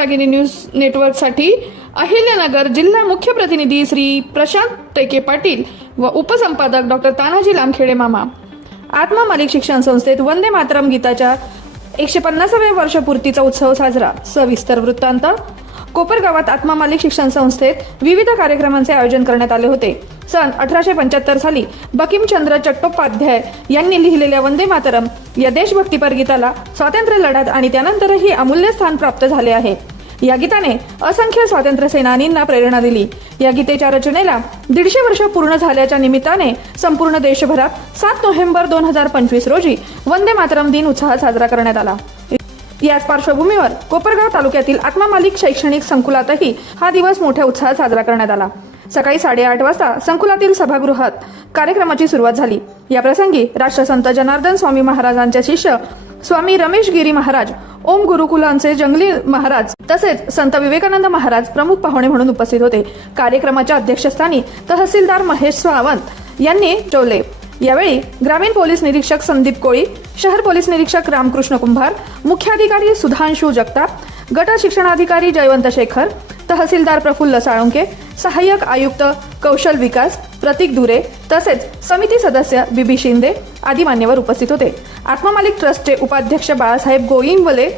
Ragini news नेटवर्कसाठी अहिल्यानगर जिल्हा मुख्य प्रतिनिधी श्री प्रशांत टेके पाटील व उपसंपादक डॉक्टर तानाजी लामखेडे मामा. आत्मा मालिक शिक्षण संस्थेत वंदे मातरम गीताच्या एकशे पन्नासाव्या वर्षपूर्तीचा उत्सव साजरा. सविस्तर वृत्तांत कोपरगावात आत्मा मालिक शिक्षण संस्थेत विविध कार्यक्रमांचे आयोजन करण्यात आले होते. सन अठराशे पंच्याहत्तर साली बकिमचंद्र चट्टोपाध्याय यांनी लिहिलेल्या वंदे मातरम या देशभक्तीपर गीताला स्वातंत्र्य लढ्यात आणि त्यानंतरही अमूल्य स्थान प्राप्त झाले आहे. या गीताने असंख्य स्वातंत्र्य सेनानींना प्रेरणा दिली. या गीतेच्या रचनेला दीडशे वर्ष पूर्ण झाल्याच्या निमित्ताने संपूर्ण देशभरात सात नोव्हेंबर दोन हजार पंचवीस रोजी वंदे मातरम दिन उत्साहात साजरा करण्यात आला. याच पार्श्वभूमीवर कोपरगाव तालुक्यातील आत्मा मालिक शैक्षणिक संकुलातही हा दिवस मोठ्या उत्साहात साजरा करण्यात आला. सकाळी साडेआठ वाजता संकुलातील सभागृहात कार्यक्रमाची सुरुवात झाली. या प्रसंगी राष्ट्रसंत जनार्दन स्वामी महाराजांचे शिष्य स्वामी रमेश गिरी महाराज ओम गुरुकुलांचे जंगली महाराज तसेच संत विवेकानंद महाराज प्रमुख पाहुणे म्हणून उपस्थित होते. कार्यक्रमाच्या अध्यक्षस्थानी तहसीलदार महेश सावंत यांनी ठेवले यावेळी ग्रामीण पोलीस निरीक्षक संदीप कोळी शहर पोलीस निरीक्षक रामकृष्ण कुंभार मुख्याधिकारी सुधांशू जगताप गट शिक्षणाधिकारी जयवंत शेखर तहसीलदार प्रफुल्ल साळुंके सहाय्यक आयुक्त कौशल विकास प्रतीक दुरे तसेच समिती सदस्य बीबी शिंदे आदी मान्यवर उपस्थित होते. आत्मामालिक ट्रस्टचे उपाध्यक्ष बाळासाहेब गोईंवले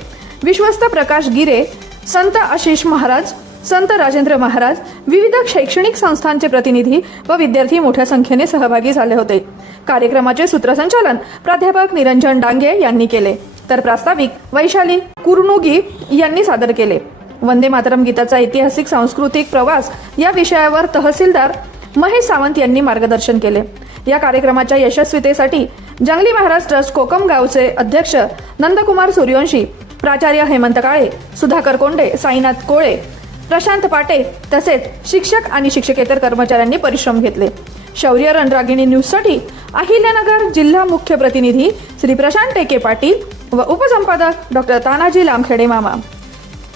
विश्वस्त प्रकाश गिरे संत आशिष महाराज संत राजेंद्र महाराज विविध शैक्षणिक संस्थांचे प्रतिनिधी व विद्यार्थी मोठ्या संख्येने सहभागी झाले होते. कार्यक्रमाचे सूत्रसंचालन प्राध्यापक निरंजन डांगे यांनी केले. तर प्रास्ताविक वैशाली कुर्नुगी यांनी सादर केले. वंदे मातरम गीताचा ऐतिहासिक सांस्कृतिक प्रवास या विषयावर तहसीलदार महेश सावंत यांनी मार्गदर्शन केले. या कार्यक्रमाच्या यशस्वीतेसाठी जंगली महाराज ट्रस्ट कोकम गावचे अध्यक्ष नंदकुमार सूर्यवंशी प्राचार्य हेमंत काळे सुधाकर कोंडे साईनाथ कोळे प्रशांत पाटे तसेच शिक्षक आणि शिक्षकेतर कर्मचाऱ्यांनी परिश्रम घेतले. शौर्य रणरागिणी न्यूजसाठी अहिल्यानगर जिल्हा मुख्य प्रतिनिधी श्री प्रशांत टेके पाटील व उपसंपादक डॉक्टर तानाजी लामखेडे मामा.